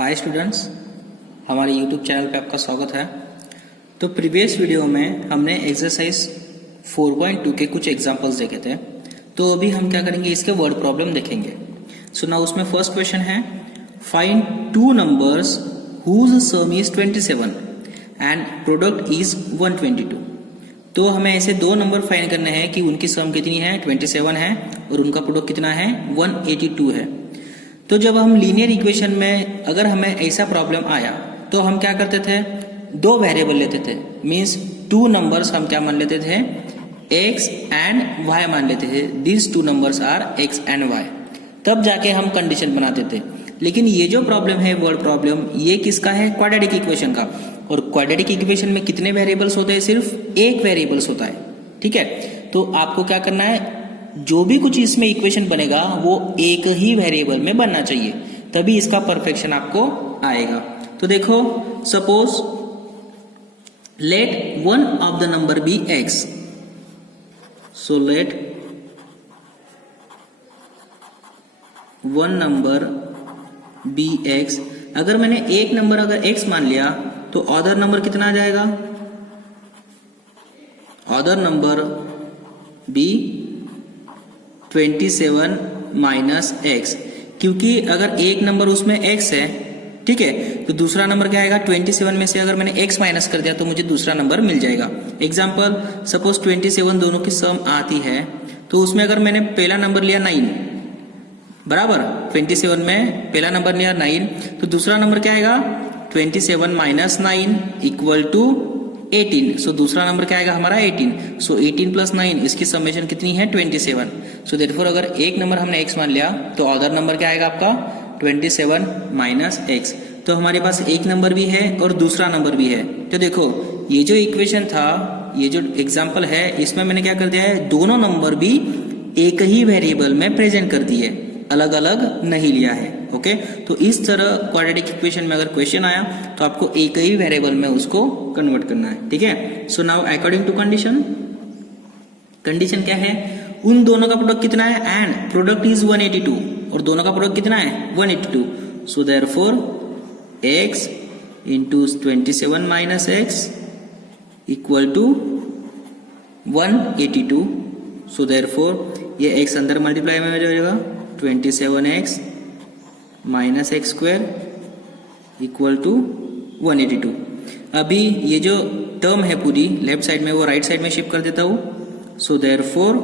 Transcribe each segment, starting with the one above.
Hi students, हमारे YouTube channel पे आपका स्वागत है। तो प्रीवियस वीडियो में हमने एक्सरसाइज 4.2 के कुछ एग्जांपल्स देखे थे। तो अभी हम क्या करेंगे, इसके वर्ड प्रॉब्लम देखेंगे। सो नाउ उसमें फर्स्ट क्वेश्चन है, find two numbers whose sum is 27 and product is 122। तो हमें ऐसे दो नंबर फाइंड करने हैं कि उनकी सम कितनी है, 27 है, और उनका प्रोडक्ट कितना है, 182 है। तो जब हम लीनियर इक्वेशन में अगर हमें ऐसा प्रॉब्लम आया तो हम क्या करते थे, दो वेरिएबल लेते थे। मींस टू नंबर्स हम क्या मान लेते थे, x एंड y मान लेते थे। This two numbers are x and y। तब जाके हम कंडीशन बनाते थे। लेकिन ये जो प्रॉब्लम है, वर्ड प्रॉब्लम, ये किसका है, क्वाड्रेटिक इक्वेशन का। और क्वाड्रेटिक इक्वेशन में कितने वेरिएबल्स होते हैं, सिर्फ एक वेरिएबल्स होता है। ठीक है, तो आपको क्या करना है, जो भी कुछ इसमें इक्वेशन बनेगा वो एक ही वेरिएबल में बनना चाहिए, तभी इसका परफेक्शन आपको आएगा। तो देखो, suppose let one of the number be x। So let one number be x। अगर मैंने एक नंबर अगर x मान लिया तो अदर नंबर कितना आ जाएगा, other number be 27 minus x. क्योंकि अगर एक नंबर उसमें x है, ठीक है, तो दूसरा नंबर क्या आएगा, 27 में से अगर मैंने x माइनस कर दिया तो मुझे दूसरा नंबर मिल जाएगा। एग्जाम्पल, सपोज 27 दोनों की सम आती है, तो उसमें अगर मैंने पहला नंबर लिया 9, बराबर 27 में पहला नंबर लिया 9, तो दूसरा नंबर क्या आएगा, 27 माइनस 9 इक्वल टू 18। सो दूसरा नंबर क्या आएगा हमारा, 18। सो 18 प्लस 9, इसकी समेशन कितनी है, 27। सो देयरफॉर अगर एक नंबर हमने x मान लिया तो अदर नंबर क्या आएगा आपका, 27 माइनस x। तो हमारे पास एक नंबर भी है और दूसरा नंबर भी है। तो देखो, ये जो इक्वेशन था, ये जो एग्जाम्पल है, इसमें मैंने क्या कर दिया है, दोनों नंबर भी एक ही वेरिएबल में प्रेजेंट कर दिए, अलग अलग नहीं लिया है। ओके, तो इस तरह क्वाड्रेटिक इक्वेशन में अगर क्वेश्चन आया तो आपको एक ही वेरिएबल में उसको कन्वर्ट करना है। ठीक है, so now according to condition, condition क्या है, उन दोनों का प्रोडक्ट कितना है, एंड प्रोडक्ट इज 182, और दोनों का प्रोडक्ट कितना है, 182। So therefore x into 27 minus x equal to 182। So therefore ये x अंदर मल्टीप्लाई में हो जाएगा, 27x minus x square equal to 182। अभी ये जो टर्म है पूरी लेफ्ट साइड में, वो राइट साइड में शिफ्ट कर देता हूँ। सो देयरफॉर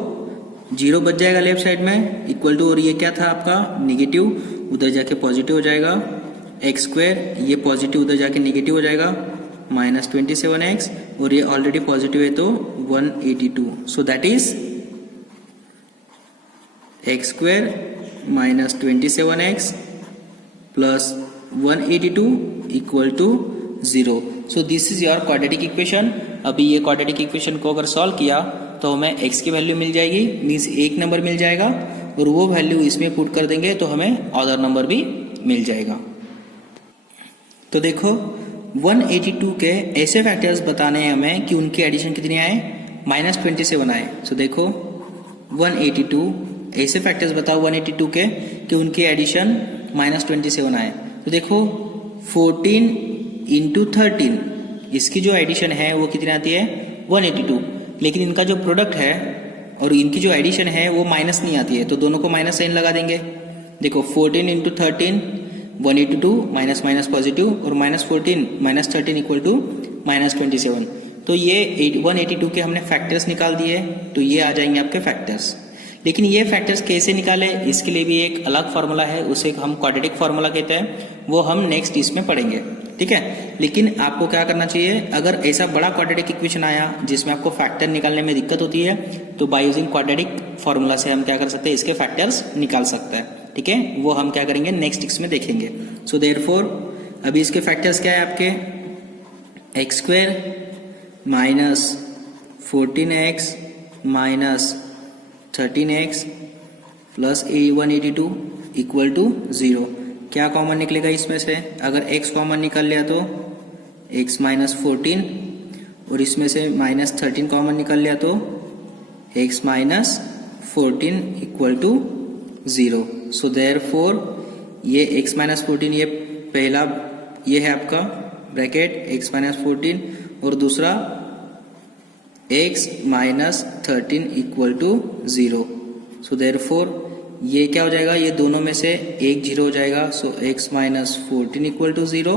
0 बच जाएगा लेफ्ट साइड में, इक्वल टू, और ये क्या था आपका नेगेटिव, उधर जाके पॉजिटिव हो जाएगा, एक्स स्क्वायर, ये पॉजिटिव उधर जाके नेगेटिव हो जाएगा, माइनस 27x, और ये ऑलरेडी पॉजिटिव है तो 182। So that is x square minus 27x plus 182 equal to 0। So this is your quadratic equation. अभी ये क्वाड्रेटिक इक्वेशन को अगर सॉल्व किया तो हमें x की वैल्यू मिल जाएगी, मीन्स एक नंबर मिल जाएगा, और वो वैल्यू इसमें पुट कर देंगे तो हमें अदर नंबर भी मिल जाएगा। तो देखो, 182 के ऐसे फैक्टर्स बताने हैं हमें कि उनकी एडिशन कितनी आए, माइनस 27 आए। सो देखो, 182 ऐसे फैक्टर्स बताओ 182 के कि उनकी एडिशन माइनस 27 आए। तो देखो, 14 इंटू 13, इसकी जो एडिशन है वो कितनी आती है, 182। लेकिन इनका जो प्रोडक्ट है और इनकी जो एडिशन है वो माइनस नहीं आती है, तो दोनों को माइनस साइन लगा देंगे। देखो, 14 इंटू 13 182, माइनस माइनस पॉजिटिव, और minus 14 minus 13 equal to minus 27। तो ये 182 के हमने फैक्टर्स निकाल दिए, तो ये आ जाएंगे आपके फैक्टर्स। लेकिन ये फैक्टर्स कैसे निकाले, इसके लिए भी एक अलग फार्मूला है, उसे हम क्वाड्रेटिक फार्मूला कहते हैं, वो हम नेक्स्ट इसमें पढ़ेंगे। ठीक है, लेकिन आपको क्या करना चाहिए, अगर ऐसा बड़ा क्वाड्रेटिक इक्वेशन आया जिसमें आपको फैक्टर निकालने में दिक्कत होती है, तो बाय यूजिंग क्वाड्रेटिक फार्मूला से हम क्या कर सकते हैं, इसके फैक्टर्स निकाल सकते हैं। ठीक है, वो हम क्या करेंगे, नेक्स्ट इसमें देखेंगे। सो देयरफॉर अभी इसके फैक्टर्स क्या है आपके, x square minus 14x minus 13x plus 182 equal to 0। क्या कॉमन निकलेगा इसमें से, अगर x कॉमन निकल लिया तो x माइनस 14, और इसमें से माइनस 13 कॉमन निकल लिया तो x minus 14 equal to 0। So therefore ये x माइनस 14 ये पहला ये है आपका ब्रैकेट x माइनस 14 और दूसरा x minus 13 equal to 0। So therefore ये क्या हो जाएगा, ये दोनों में से एक 0 हो जाएगा। So x minus 14 equal to 0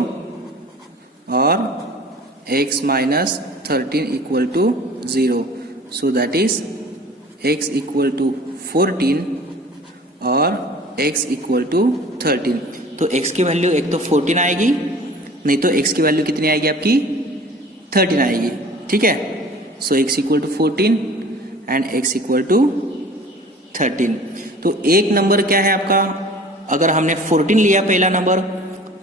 और x minus 13 equal to 0। So that is x equal to 14 और x इक्वल टू 13। तो x की वैल्यू एक तो 14 आएगी, नहीं तो x की वैल्यू कितनी आएगी आपकी 13 आएगी। ठीक है, so x equal to 14 and x equal to 13। तो एक नंबर क्या है आपका, अगर हमने 14 लिया पहला नंबर,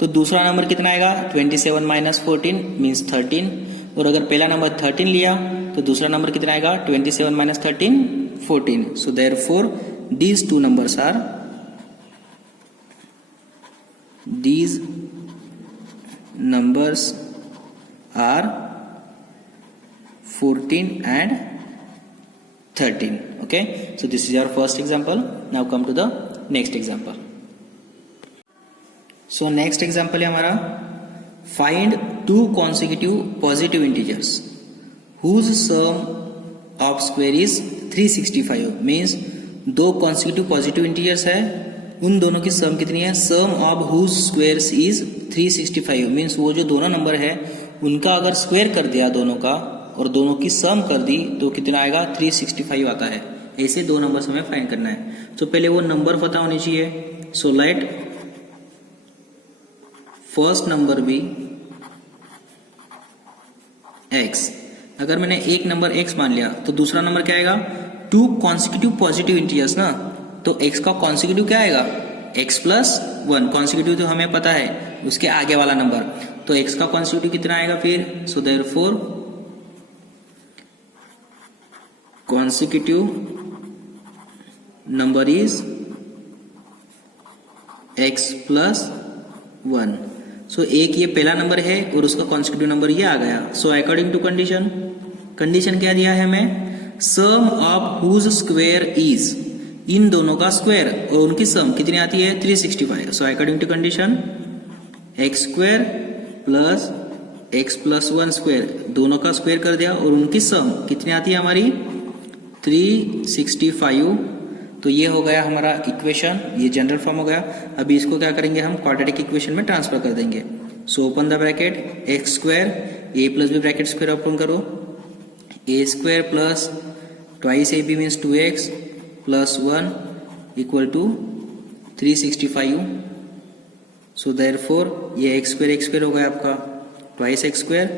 तो दूसरा नंबर कितना आएगा 27 माइनस 14 मीन्स 13। और अगर पहला नंबर 13 लिया तो दूसरा नंबर कितना आएगा 27 minus 13 14। So therefore these two numbers are are 14 and 13. Okay, so this is your first example. Now come to the next example. So next example है हमारा, find two consecutive positive integers whose sum of square is 365. means दो consecutive positive integers है, उन दोनों की sum कितनी है, sum of whose squares is 365। Means वो जो दोनों नंबर है उनका अगर स्क्वायर कर दिया दोनों का और दोनों की सम कर दी तो कितना आएगा 365 आता है। ऐसे दो नंबर हमें फाइंड करना है। तो पहले वो नंबर पता होनी चाहिए। So let first number be x। अगर मैंने एक नंबर x मान लिया तो दूसरा नंबर क्या आएगा, टू कॉन्सिक्यूटिव पॉजिटिव इंटीजर्स ना, तो x का कॉन्सिक्यूटिव क्या आएगा x प्लस 1। कॉन्सिक्यूटिव तो हमें पता है, उसके आगे वाला नंबर, तो x का कॉन्सिक्यूटिव कितना आएगा फिर। So therefore consecutive number is x plus 1। सो एक ये पहला नंबर है और उसका कॉन्सिक्यूटिव नंबर ये आ गया। सो अकॉर्डिंग टू कंडीशन क्या दिया है हमें, सम ऑफ हुज स्क्वायर इज, इन दोनों का स्क्वायर और उनकी सम कितनी आती है 365। So according to condition x square plus x plus 1 square, दोनों का स्क्वायर कर दिया और उनकी सम कितनी आती है हमारी 365। तो ये हो गया हमारा इक्वेशन, ये जनरल फॉर्म हो गया। अभी इसको क्या करेंगे हम क्वाड्रेटिक इक्वेशन में ट्रांसफर कर देंगे। So open the bracket x square, a plus b bracket square open करो, a square plus twice a b means 2x plus 1 equal to 365। So therefore ये एक्स स्क्वायर हो गया आपका ट्वाइस एक्स स्क्वायर,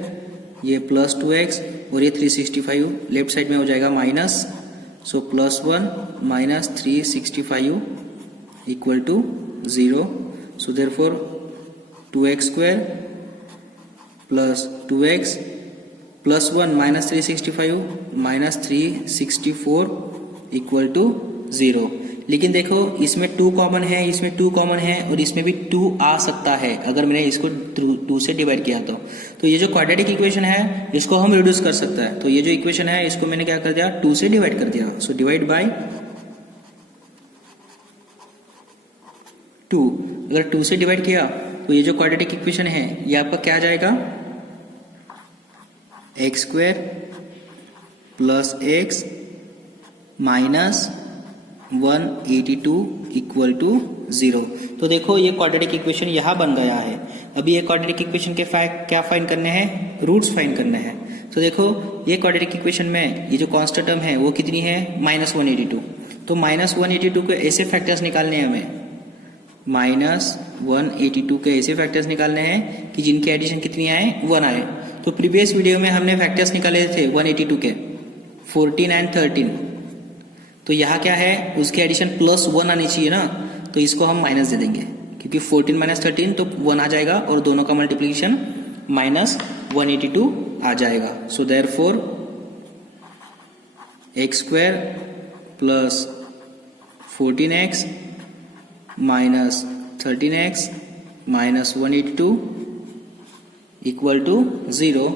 ये plus 2x और ये 365 left side में हो जाएगा minus. So plus 1 minus 365 equal to 0। So therefore 2x square plus 2x plus 1 minus 365 minus 364 equal to 0। लेकिन देखो इसमें 2 कॉमन है, इसमें 2 कॉमन है और इसमें भी 2 आ सकता है अगर मैंने इसको 2 से डिवाइड किया तो ये जो क्वाड्रेटिक इक्वेशन है इसको हम रिड्यूस कर सकता है। तो ये जो इक्वेशन है इसको मैंने क्या कर दिया 2 से डिवाइड कर दिया। So divide by 2। अगर 2 से डिवाइड किया तो ये जो क्वाड्रेटिक इक्वेशन है ये आपका क्या आ जाएगा x square plus x minus 182 equal to 0। तो देखो ये क्वाड्रेटिक इक्वेशन यहाँ बन गया है। अभी ये क्वाड्रेटिक इक्वेशन के क्या फाइंड करने हैं, रूट्स फाइंड करने हैं। तो देखो ये क्वाड्रेटिक इक्वेशन में ये जो कांस्टेंट टर्म है वो कितनी है -182। तो -182 के ऐसे फैक्टर्स निकालने हैं हमें, -182 के ऐसे फैक्टर्स निकालने हैं कि जिनकी एडिशन कितनी आए 1 आए। तो प्रीवियस वीडियो में हमने फैक्टर्स निकाले थे 182 के 14 एंड 13। तो यहाँ क्या है उसकी एडिशन +1 आनी चाहिए ना, तो इसको हम माइनस दे देंगे क्योंकि 14 माइनस 13 तो 1 आ जाएगा और दोनों का मल्टीप्लिकेशन -182 आ जाएगा। So therefore x square plus 14x minus 13x minus 182 equal to 0।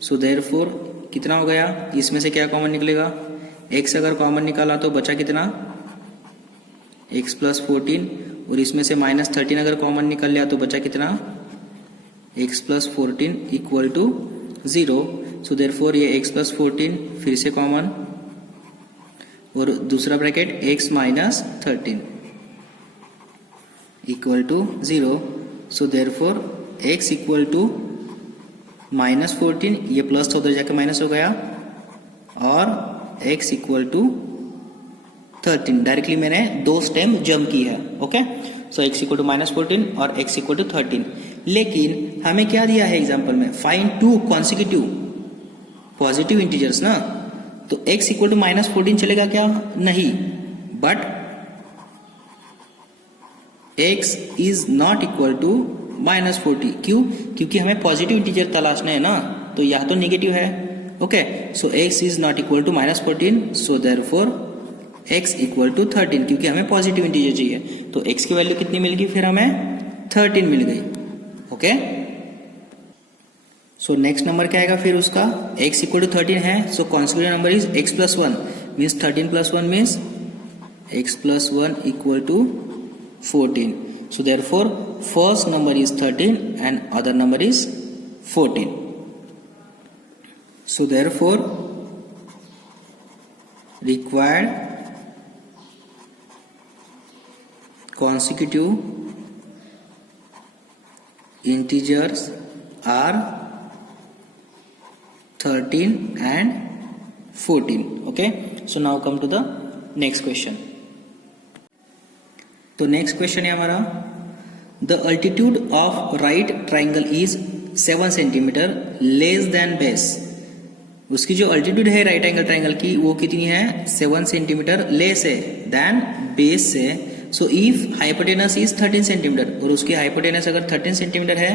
So therefore कितना हो गया, इसमें से क्या कॉमन निकलेगा, x अगर कॉमन निकाला तो बचा कितना x प्लस 14 और इसमें से -13 अगर कॉमन निकल लिया तो बचा कितना, x plus 14 equal to 0। So therefore ये x प्लस 14 फिर से कॉमन, और दूसरा bracket x minus 13 equal to 0। So therefore x equal to -14, ये प्लस था उधर जाकर माइनस हो गया, और x इक्वल टू 13। डायरेक्टली मैंने 2 स्टेप जंप की है। Okay, so x equal to -14 और x इक्वल टू 13। लेकिन हमें क्या दिया है एग्जांपल में, फाइंड 2 कॉन्सिक्यूटिव पॉजिटिव इंटीजर्स ना, तो x इक्वल टू -14 चलेगा क्या, नहीं, but x is not equal to -40। क्यों, क्योंकि हमें पॉजिटिव इंटीजर तलाशना है ना, तो यह तो नेगेटिव है। Okay, so x is not equal to -14, so therefore x equal to 13, क्योंकि हमें पॉजिटिव इंटीजर चाहिए। तो x की वैल्यू कितनी मिल गई, फिर हमें 13 मिल गई। ओके, सो नेक्स्ट नंबर क्या आएगा फिर उसका, x इक्वल टू 13 है, so consecutive number is x plus 1 means 13 plus 1 means x plus 1 equal to 14। So therefore first number is 13 and other number is 14. So therefore required consecutive integers are 13 and 14. Okay, so now come to the next question. तो next question है हमारा, the altitude of right triangle is 7 centimetre less than base. उसकी जो altitude है right angle triangle की वो कितनी है, 7 सेंटीमीटर लेस है देन बेस से। So if hypotenuse is 13 centimetre, और उसकी हाइपोटेनस अगर 13 सेंटीमीटर है,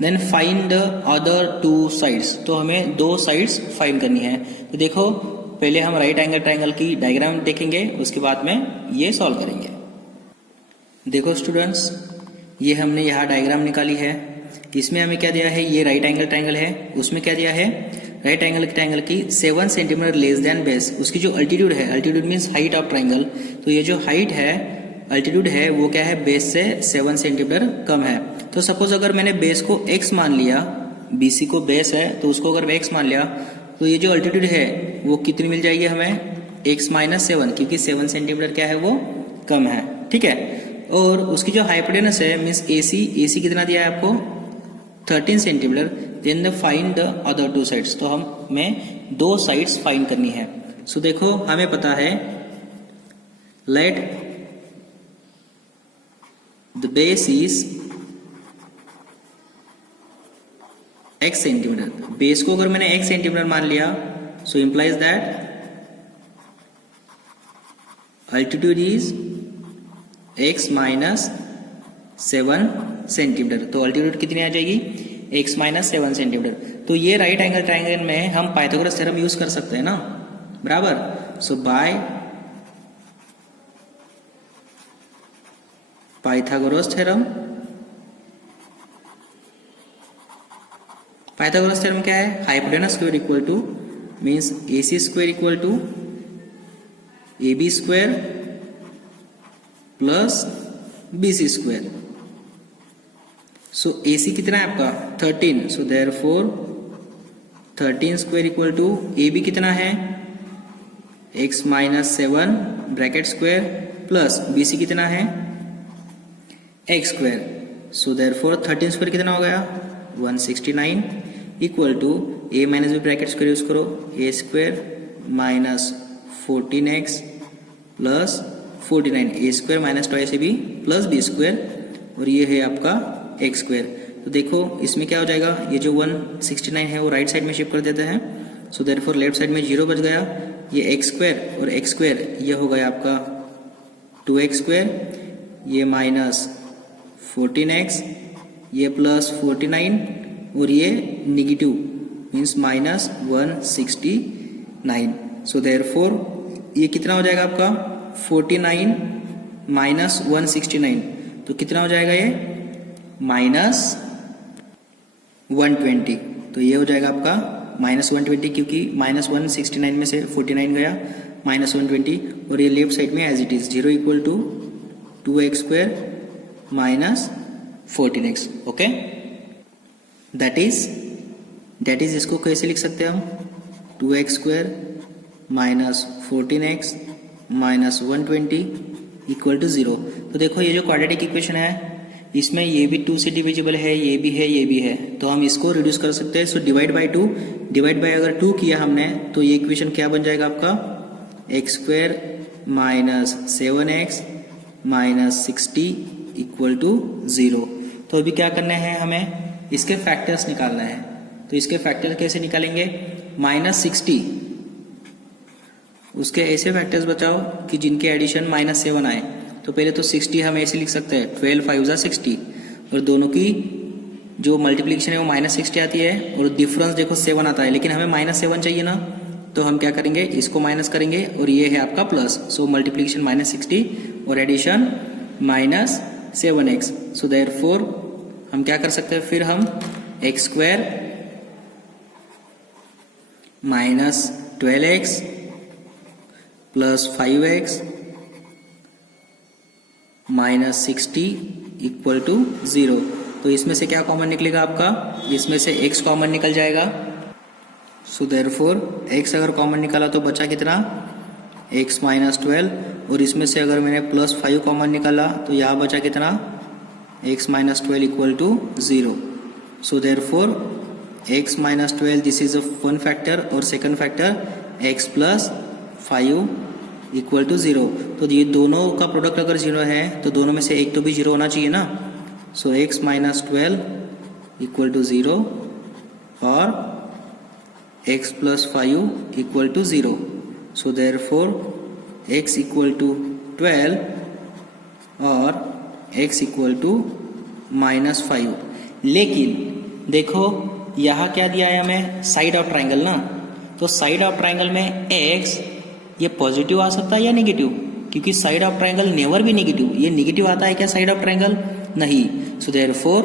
then find the other 2 sides. तो हमें 2 साइड्स फाइंड करनी है। तो देखो पहले हम राइट एंगल ट्राइंगल की डायग्राम देखेंगे, उसके बाद में ये सॉल्व करेंगे। देखो स्टूडेंट्स, ये हमने यहाँ डायग्राम निकाली है, इसमें हमें क्या दिया है, ये राइट एंगल ट्राइंगल है, उसमें क्या दिया है, राइट एंगल ट्राइंगल की 7 सेंटीमीटर लेस देन बेस। उसकी जो अल्टीट्यूड है, altitude means height of triangle, तो ये जो हाइट है, अल्टीट्यूड है, वो क्या है, बेस से 7 सेंटीमीटर कम है। तो सपोज अगर मैंने बेस को x मान लिया, BC को बेस है तो उसको अगर x मान लिया, तो ये जो अल्टीट्यूड है वो कितनी मिल जाएगी हमें, x माइनस 7, क्योंकि 7 सेंटीमीटर क्या है वो कम है। ठीक है, और उसकी जो हाइपोटेनस है मीन्स AC कितना दिया है आपको, 13 centimetre. Then find the other 2 sides, तो हमें 2 साइड्स फाइंड करनी है। सो देखो हमें पता है, let the base is x centimetre. Base को अगर मैंने x सेंटीमीटर मान लिया, so implies that altitude is x minus 7 centimetre. तो अल्टीट्यूड कितनी आ जाएगी, x माइनस 7 सेंटीमीटर। तो ये राइट एंगल ट्राइंगल में हम पाइथागोरस थ्योरम यूज कर सकते हैं ना, बराबर। So by Pythagoras theorem, Pythagoras theorem क्या है, hypotenuse square equal to means AC square equal to AB square plus BC square. So AC कितना है आपका 13, so therefore 13 square equal to AB कितना है x minus 7 bracket square plus BC कितना है x square. So therefore 13 square कितना हो गया 169 equal to a minus b bracket square use करो, a square minus 14x plus 49, a square minus 2ab plus b square, और ये है आपका x स्क्वायर। तो देखो इसमें क्या हो जाएगा, ये जो 169 है वो राइट साइड में शिफ्ट कर देते हैं। सो देयरफॉर लेफ्ट साइड में 0 बच गया, ये x स्क्वायर और x स्क्वायर ये हो गया आपका 2x स्क्वायर, ये माइनस 14x, ये प्लस 49, और ये निगेटिव मीन्स माइनस 169। सो देयरफॉर ये कितना हो जाएगा आपका 49 माइनस 169, तो कितना हो जाएगा ये माइनस 120। तो ये हो जाएगा आपका माइनस 120, क्योंकि माइनस 169 में से 49 गया, माइनस 120, और ये लेफ्ट साइड में as it is 0 equal to 2x square minus 14x. Okay, that is इसको कैसे लिख सकते हैं हम? 2x square minus 14x minus 120 equal to 0. तो देखो ये जो क्वाड्रेटिक इक्वेशन है इसमें ये भी 2 से डिविजिबल है, ये भी है, ये भी है, तो हम इसको रिड्यूस कर सकते हैं. So divide by 2, divide by अगर 2 किया हमने तो ये इक्वेशन क्या बन जाएगा आपका? x square minus 7x minus 60 equal to 0. तो अभी क्या करना है, हमें इसके फैक्टर्स निकालना है. तो इसके फैक्टर कैसे निकालेंगे? माइनस 60 उसके ऐसे फैक्टर्स बताओ कि जिनके एडिशन माइनस 7 आए. तो पहले तो 60 हम ऐसे लिख सकते हैं, 12 5 जा 60, और दोनों की जो मल्टीप्लिकेशन है वो माइनस 60 आती है और डिफरेंस देखो 7 आता है, लेकिन हमें माइनस 7 चाहिए ना, तो हम क्या करेंगे, इसको माइनस करेंगे और ये है आपका प्लस. सो मल्टीप्लिकेशन माइनस 60 और addition minus 7x. So therefore हम क्या कर सकते हैं, फिर हम x square minus 12x plus 5x minus 60 equal to 0. तो इसमें से क्या कॉमन निकलेगा आपका? इसमें से x कॉमन निकल जाएगा. सो देयरफॉर x अगर कॉमन निकाला तो बचा कितना? x माइनस 12, और इसमें से अगर मैंने प्लस 5 कॉमन निकाला तो यहाँ बचा कितना? x minus 12 equal to 0. So therefore x minus 12 this is a one factor, और second factor x plus 5 equal to 0. तो ये दोनों का प्रोडक्ट अगर 0 है तो दोनों में से एक तो भी 0 होना चाहिए ना. So x minus 12 equal to 0 और x plus 5 equal to 0. So therefore x equal to 12 और x इक्वल टू माइनस 5. लेकिन देखो यहाँ क्या दिया है हमें? साइड ऑफ ट्राइंगल ना. तो साइड ऑफ ट्राइंगल में x ये पॉजिटिव आ सकता है या नेगेटिव? क्योंकि साइड ऑफ ट्राइंगल नेवर भी नेगेटिव. ये नेगेटिव आता है क्या साइड ऑफ ट्राइंगल? नहीं. सो देयरफॉर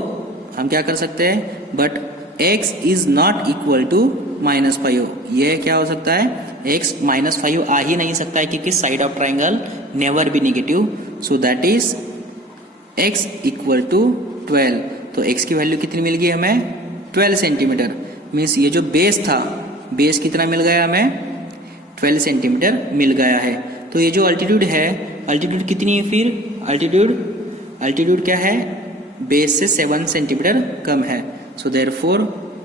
हम क्या कर सकते हैं, but x is not equal to minus 5. ये क्या हो सकता है? x माइनस 5 आ ही नहीं सकता है क्योंकि साइड ऑफ ट्राइंगल नेवर भी negative. So that is x equal to 12. तो x की वैल्यू कितनी मिल गई हमें? 12 सेंटीमीटर. मीन्स ये जो बेस था, बेस कितना मिल गया हमें? 12 सेंटीमीटर मिल गया है. तो ये जो अल्टीट्यूड है, अल्टीट्यूड कितनी है फिर? अल्टीट्यूड क्या है? बेस से 7 सेंटीमीटर कम है. So therefore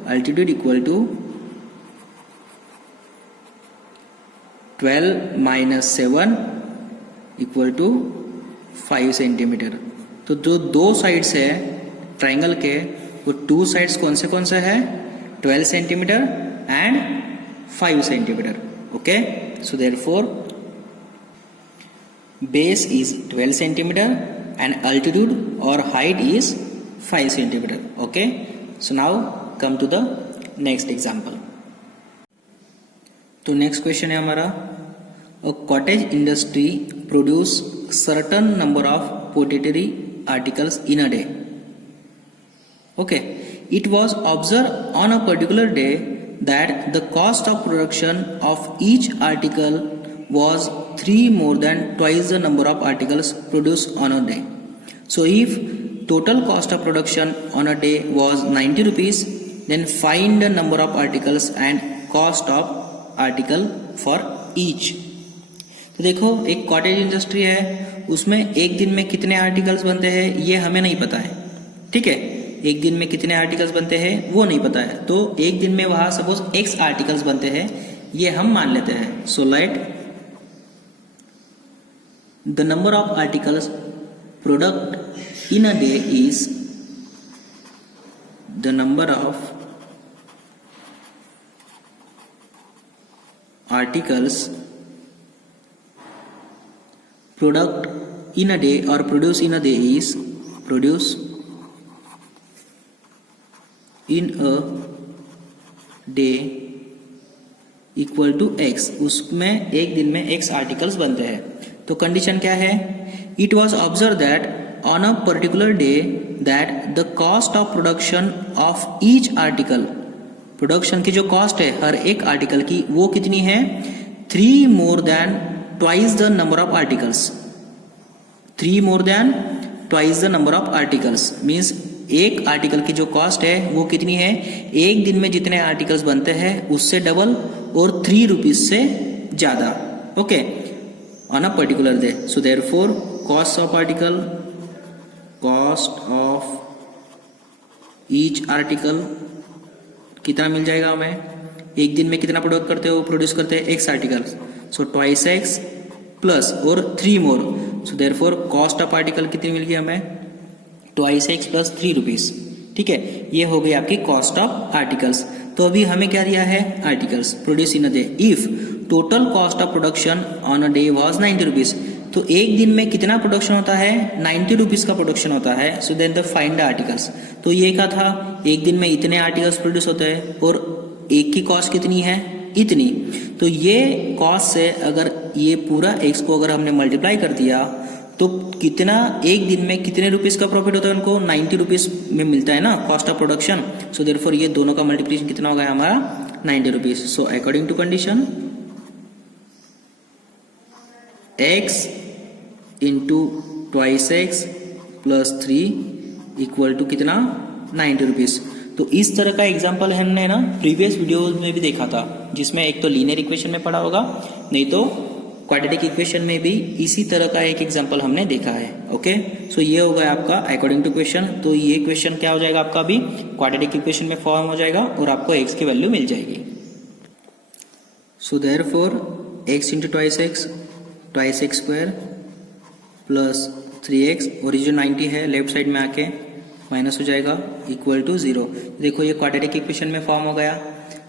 altitude equal to 12 minus 7 equal to 5 centimetre. तो जो दो साइड्स है ट्राइंगल के, वो 2 साइड्स कौन से है? 12 centimetre and 5 centimetre. Okay, so therefore base is 12 centimeter and altitude or height is 5 centimeter. Okay, so now come to the next example. तो next question है हमारा, a cottage industry produce certain number of potatory articles in a day. Okay, it was observed on a particular day that the cost of production of each article was 3 more than twice the number of articles produced on a day. So if total cost of production on a day was 90 rupees, then find the number of articles and cost of article for each. तो देखो एक cottage industry है, उसमें एक दिन में कितने articles बनते हैं ये हमें नहीं पता है. ठीक है, एक दिन में कितने आर्टिकल्स बनते हैं वो नहीं पता है. तो एक दिन में वहां सपोज x आर्टिकल्स बनते हैं, ये हम मान लेते हैं. So let the number of articles product in a day is the number of articles product in a day और produce in a day is produce in a day equal to x. उसमें एक दिन में x articles बनते हैं. तो condition क्या है? It was observe that on a particular day that the cost of production of each article, production की जो कॉस्ट है हर एक आर्टिकल की वो कितनी है? 3 more than twice the number of articles. 3 more than twice the number of articles, means एक article की जो कॉस्ट है वो कितनी है, एक दिन में जितने आर्टिकल्स बनते हैं उससे डबल और 3 रुपीज से ज्यादा, okay, on a particular day. So therefore cost of article, cost of each article कितना मिल जाएगा हमें, एक दिन में कितना प्रोड्यूस करते हैं x articles, so twice x plus और 3 more, so therefore cost of article कितनी मिल गई हमें, ट्वाइस एक्स प्लस 3 रुपीज, ठीक है, ये हो गई आपकी कॉस्ट ऑफ आर्टिकल्स। तो अभी हमें क्या दिया है, articles produce in a day, if total cost of production on a day was 90 rupees, तो एक दिन में कितना प्रोडक्शन होता है, 90 रुपीज का प्रोडक्शन होता है। So then the find the articles, तो ये क्या था, एक दिन में इतने आर्टिकल्स प्रोड्यूस होते हैं और एक की कॉस्ट कितनी है, इतनी, तो ये कॉस्ट से अगर ये पूरा एक्स को अगर हमने मल्टीप्लाई कर दिया तो कितना, एक दिन में कितने रुपीस का प्रॉफिट होता है उनको, 90 रुपीज में मिलता है ना cost of production. So therefore ये दोनों का मल्टीप्लिकेशन कितना हो गया हमारा, 90 rupees. So according to condition x into twice x plus 3 equal to कितना, 90 रुपीज। तो इस तरह का एग्जाम्पल हमने ना प्रीवियस वीडियोज में भी देखा था, जिसमें एक तो लीनियर इक्वेशन में पढ़ा होगा, नहीं तो क्वाड्रेटिक इक्वेशन में भी इसी तरह का एक एग्जाम्पल हमने देखा है, ओके। सो ये हो गया आपका अकॉर्डिंग टू क्वेश्चन। तो ये क्वेश्चन क्या हो जाएगा आपका, अभी क्वाड्रेटिक इक्वेशन में फॉर्म हो जाएगा और आपको एक्स की वैल्यू मिल जाएगी। सो therefore x into twice x square plus 3x, और ये जो 90 है लेफ्ट साइड में आके माइनस हो जाएगा, इक्वल टू 0। देखो ये क्वाड्रेटिक इक्वेशन में फॉर्म हो गया।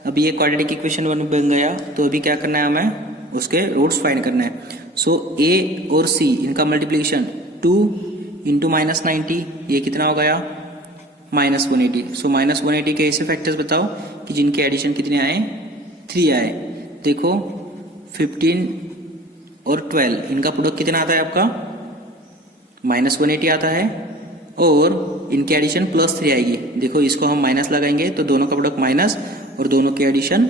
अभी ये क्वाड्रेटिक इक्वेशन बन गया, तो अभी क्या करना है हमें, उसके रूट्स फाइंड करना है। सो a और c इनका मल्टीप्लिकेशन 2 इंटू माइनस 90, ये कितना हो गया, माइनस 180। सो माइनस 180 के ऐसे फैक्टर्स बताओ कि जिनके एडिशन कितने आए, 3 आए। देखो 15 और 12 इनका प्रोडक्ट कितना आता है आपका, माइनस 180 आता है, और इनके एडिशन प्लस 3 आएगी। देखो इसको हम माइनस लगाएंगे तो दोनों का प्रोडक्ट माइनस और दोनों के एडिशन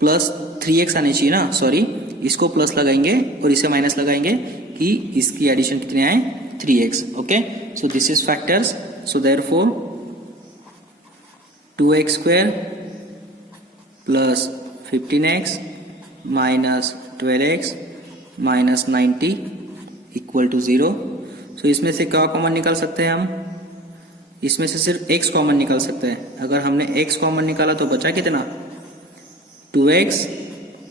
प्लस 3x आने चाहिए ना, सॉरी, इसको प्लस लगाएंगे और इसे माइनस लगाएंगे कि इसकी एडिशन कितने आए, 3x, okay. So this is factors. So therefore 2x square plus 15x minus 12x minus 90 equal to 0। So इसमें से क्या कॉमन निकाल सकते हैं हम, इसमें से सिर्फ x कॉमन निकाल सकते हैं। अगर हमने x कॉमन निकाला तो बचा कितना, 2x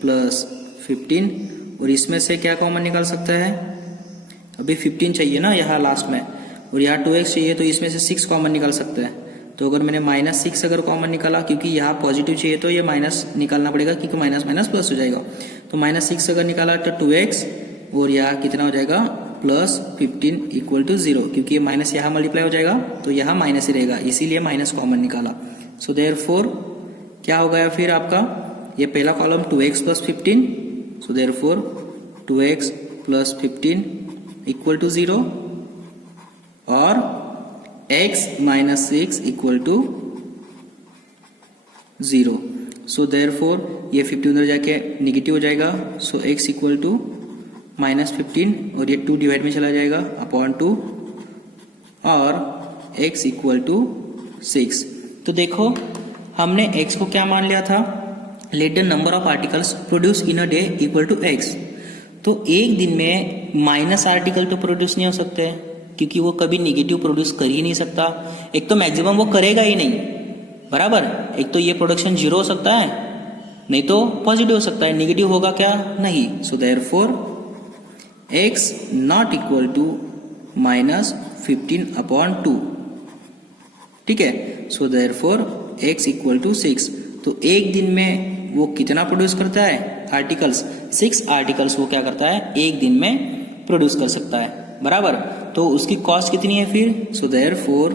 प्लस 15, और इसमें से क्या कॉमन निकाल सकता है, अभी 15 चाहिए ना यहाँ लास्ट में, और यहाँ 2x चाहिए, तो इसमें से 6 कॉमन निकाल सकते हैं। तो अगर मैंने माइनस 6 अगर कॉमन निकाला, क्योंकि यहाँ पॉजिटिव चाहिए तो ये माइनस निकालना पड़ेगा, क्योंकि माइनस माइनस प्लस हो जाएगा। तो माइनस 6 अगर निकाला तो 2x, और यहाँ कितना हो जाएगा, प्लस 15 इक्वल टू 0, क्योंकि ये माइनस यहाँ मल्टीप्लाई हो जाएगा तो यहाँ माइनस ही रहेगा, इसीलिए माइनस कॉमन निकाला। सो देयरफॉर क्या हो गया फिर आपका, ये पहला column 2x plus 15, so therefore 2x plus 15 equal to 0, और x minus 6 equal to 0। So therefore ये 15 उधर जाके निगेटिव हो जाएगा, so x equal to minus 15, और ये 2 डिवाइड में चला जाएगा अपॉन 2, और x इक्वल टू 6। तो देखो हमने x को क्या मान लिया था, let the number of articles produce in a day equal to x। तो एक दिन में माइनस आर्टिकल तो प्रोड्यूस नहीं हो सकते, क्योंकि वो कभी निगेटिव प्रोड्यूस कर ही नहीं सकता। एक तो मैक्सिमम वो करेगा ही नहीं, बराबर। एक तो ये प्रोडक्शन 0 हो सकता है, नहीं तो पॉजिटिव हो सकता है, निगेटिव होगा क्या, नहीं। So therefore x not equal to minus 15 upon 2, ठीक है। So therefore x equal to 6। तो एक दिन में वो कितना प्रोड्यूस करता है, आर्टिकल्स, 6 आर्टिकल्स वो क्या करता है, एक दिन में प्रोड्यूस कर सकता है, बराबर। तो उसकी कॉस्ट कितनी है फिर, so therefore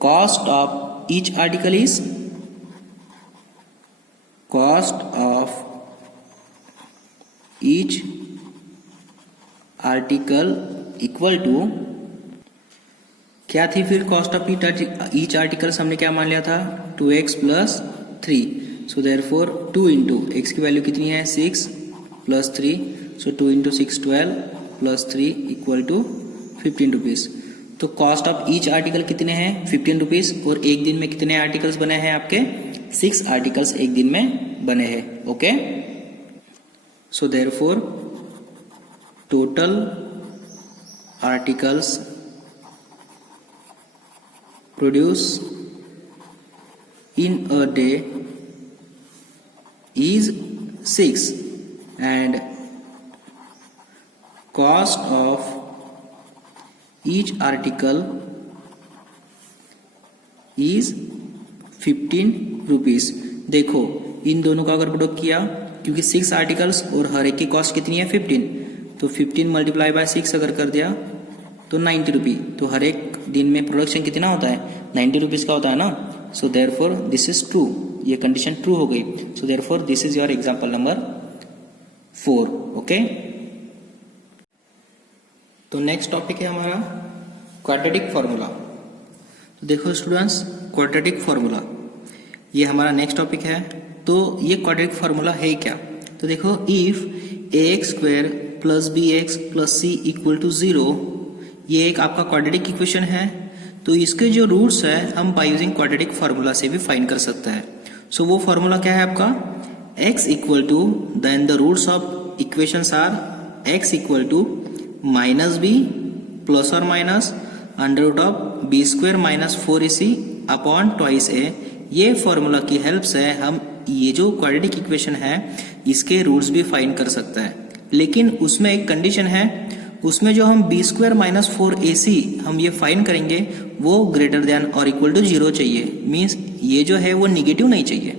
cost of each article is, cost of each article equal to, क्या थी फिर कॉस्ट ऑफ ईच आर्टिकल्स, हमने क्या मान लिया था, 2x plus 3। So therefore 2 into x की वैल्यू कितनी है, 6 plus 3, so 2 into 6 12 plus 3 equal to 15 rupees. तो कॉस्ट ऑफ ईच आर्टिकल कितने हैं 15 रुपीज, और एक दिन में कितने आर्टिकल्स बने हैं आपके 6 आर्टिकल्स एक दिन में बने हैं. Okay, so therefore total articles produce in a day is 6 and cost of each article is 15 rupees. देखो इन दोनों का अगर प्रोडक्ट किया, क्योंकि 6 आर्टिकल्स और हर एक की कॉस्ट कितनी है 15, तो 15 मल्टीप्लाई बाय 6 अगर कर दिया तो 90 रुपी. तो हर एक दिन में प्रोडक्शन कितना होता है 90 रुपीज का होता है ना. सो देयरफॉर दिस इज ट्रू, ये कंडीशन ट्रू हो गई. सो therefore this is your example number 4. Okay, तो नेक्स्ट टॉपिक है हमारा क्वाड्रेटिक फार्मूला. तो देखो स्टूडेंट्स, क्वाड्रेटिक फार्मूला ये हमारा नेक्स्ट टॉपिक है. तो ये क्वाड्रेटिक फार्मूला है क्या? तो देखो, if ax square plus b x plus c equal to 0, ये एक आपका क्वाड्रेटिक इक्वेशन है. तो इसके जो रूट्स है हम बाय यूजिंग क्वाड्रेटिक फार्मूला से भी फाइंड कर सकते हैं. सो वो फार्मूला क्या है आपका, x equal to, then the roots of equations are x equal to minus b plus और minus under root of b square minus 4ac upon twice a. ये फार्मूला की हेल्प से हम ये जो क्वाड्रेटिक इक्वेशन है इसके रूट्स भी फाइंड कर सकते हैं. लेकिन उसमें एक कंडीशन है, उसमें जो हम बी स्क्वायर माइनस 4ac हम ये फाइंड करेंगे वो ग्रेटर देन और इक्वल टू 0 चाहिए. मीन्स ये जो है वो निगेटिव नहीं चाहिए.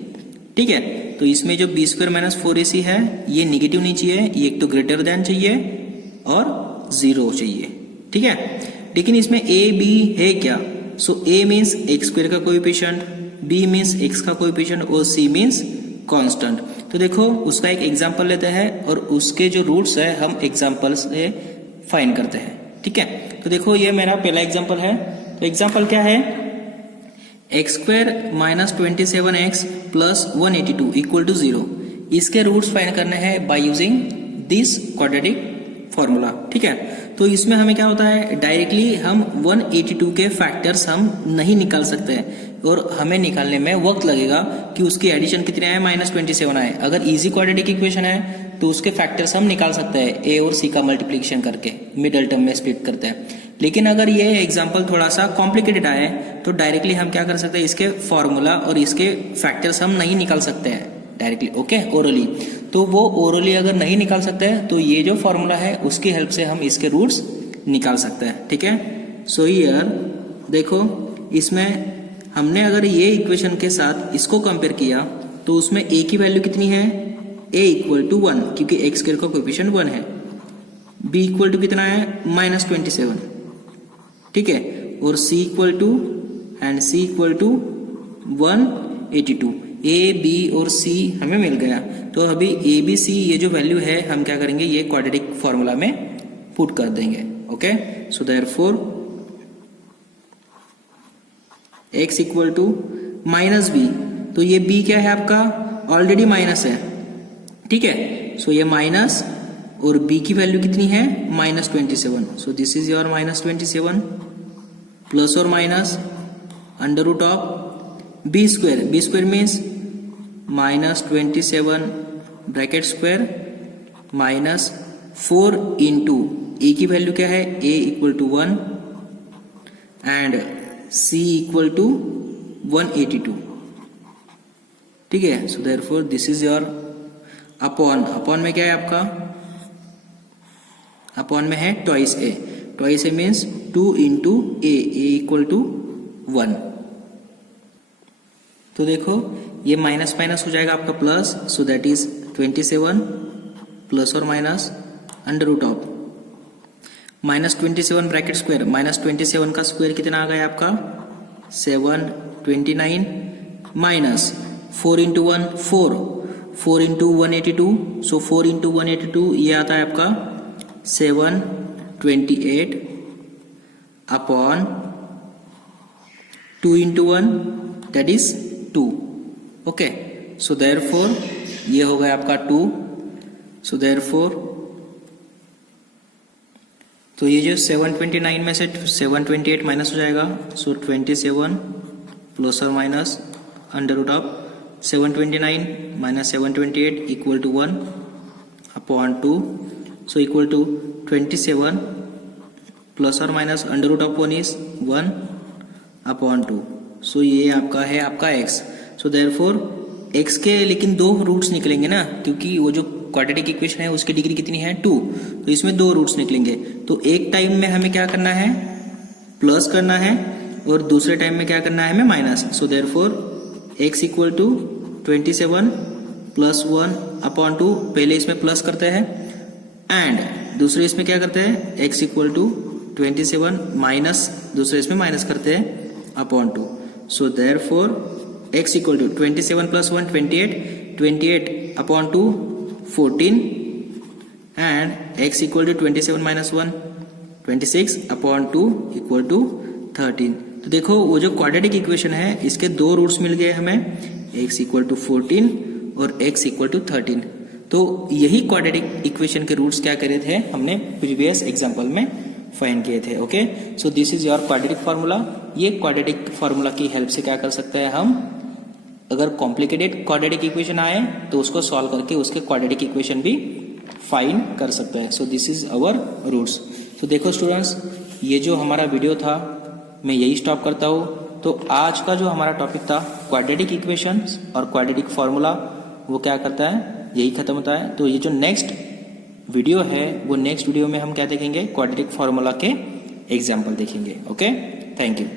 ठीक है, तो इसमें जो बी स्क्वायर माइनस 4ac है ये निगेटिव नहीं चाहिए, ये एक तो ग्रेटर देन चाहिए और 0 चाहिए. ठीक है, लेकिन इसमें a b है क्या? सो a मीन्स एक्स स्क्वायर का कोएफिशिएंट, b मीन्स x का कोएफिशिएंट और c मीन्स कांस्टेंट. तो देखो उसका एक एग्जांपल लेते हैं और उसके जो रूट्स है हम एग्जांपल से फाइंड करते हैं. ठीक है, तो देखो ये मेरा पहला एग्जांपल है. तो एग्जांपल क्या है, x square minus 27x plus 182 equal to 0. इसके रूट्स फाइंड करने हैं by using this quadratic formula. ठीक है, तो इसमें हमें क्या होता है, डायरेक्टली हम 182 के फैक्टर्स हम नहीं निकाल सकते हैं और हमें निकालने में वक्त लगेगा कि उसकी एडिशन कितने आए -27 आए. अगर इजी क्वाड्रेटिक इक्वेशन है तो उसके फैक्टर्स हम निकाल सकते हैं ए और सी का मल्टीप्लिकेशन करके, मिडल टर्म में स्प्लिट करते हैं. लेकिन अगर ये एग्जांपल थोड़ा सा कॉम्प्लिकेटेड आए तो डायरेक्टली हम क्या कर सकते हैं, इसके फॉर्मूला और इसके फैक्टर्स हम नहीं निकाल सकते हैं डायरेक्टली. Okay, orally. तो वो ओरली अगर नहीं निकाल सकते हैं तो ये जो फॉर्मूला है उसकी हेल्प से हम इसके रूट्स निकाल सकते हैं. ठीक है, सो हियर देखो इसमें हमने अगर ये इक्वेशन के साथ इसको कंपेयर किया तो उसमें a की वैल्यू कितनी है, a इक्वल टू 1 क्योंकि एक्स स्क्वायर का कोएफिशिएंट 1 है. b इक्वल टू कितना है -27. ठीक है, और c equal to and c equal to 182. a b और c हमें मिल गया. तो अभी a b c ये जो वैल्यू है हम क्या करेंगे, ये क्वाड्रेटिक फॉर्मूला में पुट कर देंगे. Okay, so therefore x equal to minus b, तो ये b क्या है आपका, ऑलरेडी माइनस है. ठीक है, सो ये माइनस और b की वैल्यू कितनी है -27. So this is your -27 plus और minus under root of b square. B square means -27 bracket square minus 4 into a की वैल्यू क्या है, a equal to 1 and c equal to 182. ठीक है, so therefore this is your upon में क्या है आपका, अपॉन में है twice a. Twice a means 2 into a equal to 1. तो देखो ये माइनस माइनस हो जाएगा आपका plus, so that is 27 plus और minus under root of -27 bracket square, -27 का स्क्वायर कितना आ गया आपका 729 minus 4 into 1 4 into 182. So 4 into 182 ये आता है आपका 728 upon 2 into 1 that is 2. Okay, so therefore ये हो गया आपका 2. सो देयरफॉर तो ये जो 729 में से 728 माइनस हो जाएगा, सो 27 प्लस और minus under root of 729 minus 728 equal to 1 upon 2, so equal to 27 plus और minus under root of 1 is 1 upon 2, so ये आपका है आपका x। सो देयरफॉर x के लेकिन दो रूट्स निकलेंगे ना, क्योंकि वो जो क्वाड्रेटिक इक्वेशन है उसकी डिग्री कितनी है 2, तो इसमें दो रूट्स निकलेंगे। तो एक टाइम में हमें क्या करना है, प्लस करना है, और दूसरे टाइम में क्या करना है हमें minus. So therefore x equal to 27 plus 1 upon 2, पहले इसमें प्लस करते हैं एंड दूसरे इसमें क्या करते हैं, x इक्वल टू 27 माइनस दूसरे इसमें माइनस करते हैं upon 2। So therefore x equal to 27 plus 1 28 upon 2 14 and x equal to 27 minus 1 26 upon 2 equal to 13। तो देखो वो जो क्वाड्रेटिक इक्वेशन है इसके दो रूट्स मिल गए हमें, x इक्वल टू 14 और x इक्वल टू 13। तो यही क्वाड्रेटिक इक्वेशन के रूट्स क्या करे थे हमने प्रीवियस एग्जांपल में फाइंड किए थे। Okay, so this is your quadratic formula. ये क्वाड्रेटिक फार्मूला की हेल्प से क्या कर सकते हैं हम, अगर कॉम्प्लिकेटेड क्वाड्रेटिक इक्वेशन आए तो उसको सॉल्व करके उसके क्वाड्रेटिक इक्वेशन भी फाइंड कर सकते हैं। So this is our roots. तो देखो स्टूडेंट्स, ये जो हमारा वीडियो था मैं यही स्टॉप करता हूँ। तो आज का जो हमारा टॉपिक था क्वाड्रेटिक इक्वेशंस और क्वाड्रेटिक फार्मूला, वो क्या करता है, यही खत्म होता है। तो ये जो नेक्स्ट वीडियो है वो नेक्स्ट वीडियो में हम क्या देखेंगे, क्वाड्रेटिक फार्मूला के एग्जाम्पल देखेंगे। Okay, thank you.